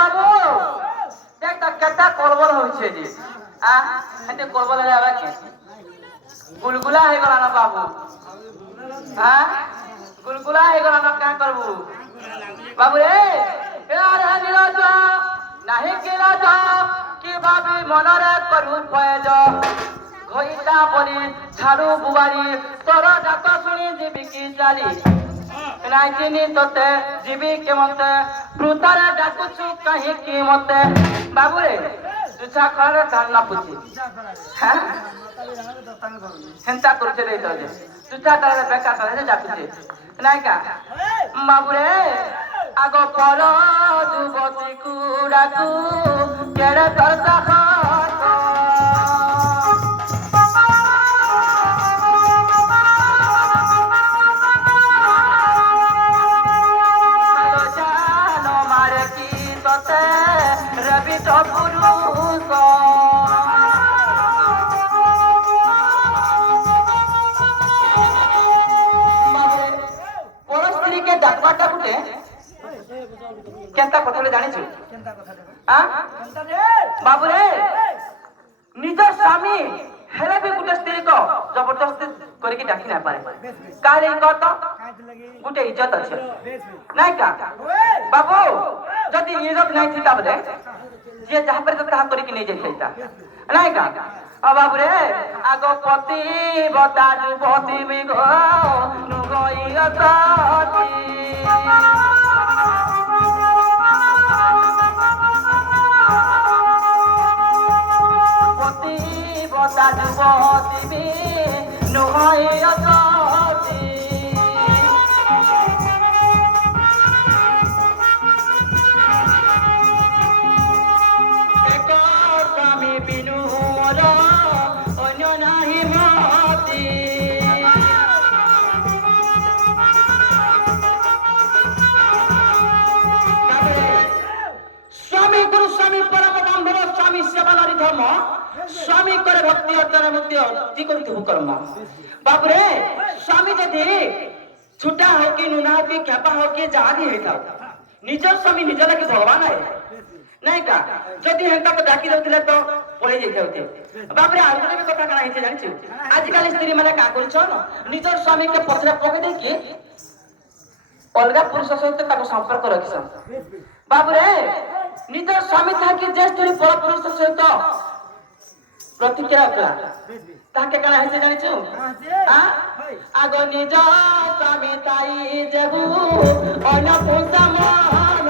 বাবু দেখ তা কেটা কলবল হইছে যে হেতে কলবল হবে কে গুলগুলা হয়ে গলা না বাবু গুলগুলা হয়ে গলা না কা করবু বাবু রে আরে নিরজ নাহি কিরাজ কি ভাবি মনরে করু ফয়েজ ঘইটা বলি ছাড়ু বুবারি তোর ডাক শুনি ଯିବି কি চালি রাইতিনি তোতে ଯିବି কে মতে প্রতারে ডাকুছু কাহিকি মতে বাবু রে তুছা খরে ধান না পুছি হ্যাঁ হেন্তা করছে রে তো যে তুছা তারে বেকার তারে ডাকুছে নাইকা বাবু রে আগ পর যুবতী কুড়াকু কেড়ে তোর সাহ রবি তো পুরুষ পর স্ত্রীকে ডাকবাটা গুটে কেনতা কথা জানিছু বাবু রে নিজ স্বামী হেলে বি গুটে স্ত্রী কো জবরদস্তি করিকি ডাকি না পারে কালে কত গুটে ইজ্জত আছে নাই কা বাবু যদি ইজ্জত নাই থিতা বলে যে যাহা পারে তাহা করিকি নেই যাই সেইটা নাই কা বাবু রে আগ পতি বতা যুবতী মিগ নুগইয়তি পতি বতা যুবতী মি নুগইয়তি স্বামী করে ভক্তি অর্জন মুক্তি অর্জি করিতে কর্ম বাবুরে স্বামী যদি ছুটা হোক কি নুনা হোক কি খেপা হোক কি যাহা দি হইতাও নিজর স্বামী নিজ লাগি ভগবান আয়ে নাই কা যদি হেনতাকে ডাকি দেউଥିଲେ তো পড়ে যাইতে বাবুরে আর ଗୋଟେ কথা কাଣା ହେଇছে জানিଛୁ আজকাল স্ত্রী মানে কা করছন নিজর স্বামী কে পছরে পকে দেখি অলগা পুরুষ সহিত তাকে সম্পর্ক রাখিছন বাবুরে নিজর স্বামী থাকি যে স্ত্রী পর পুরুষ সহিত প্রতিক্রিয়া করা তাকে কানা হইছে জানিছু আগ নিজ স্বামী তাই যেবু অন্য পুষা মন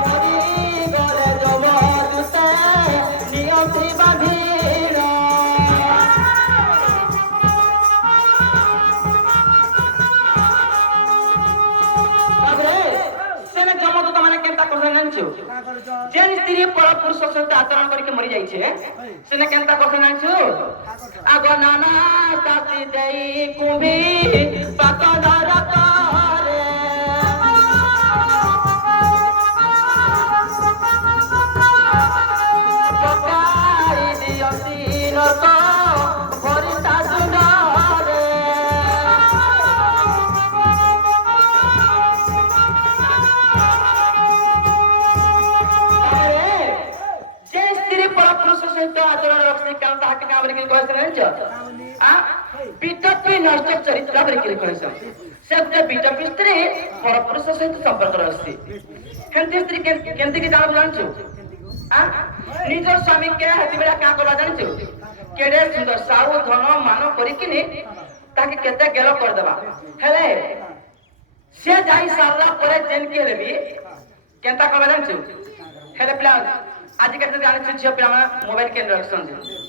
মরি গলে জবরদস্তে নিয়তি বাঁধিল जेन स्त्री पर पुरुष सहित आचरण करके मरी जाइछे सेने केनता करथे नाछु आग नाना साथी देई कुबी पाकदार करे पकाई दियसी नरक भरिता सुंदरे आचरण रखते काम ताके काम रे कहसे नै छ बिटपी नष्ट चरित्र रे कहसे सबते बिटपी स्त्री पर पुरुष सहित संपर्क रखते हेंते स्त्री केंते की जान जान छु निज स्वामी के हति बेला का करला जान छु केडे सुंदर साउ धन मान करी किने ताके केते गेलो कर देबा हेले से जाई सारला परे जेन के लेबी केंता कहबा जान छु हेले प्लान आज के जान छु मोबाइल केंद्र रखसन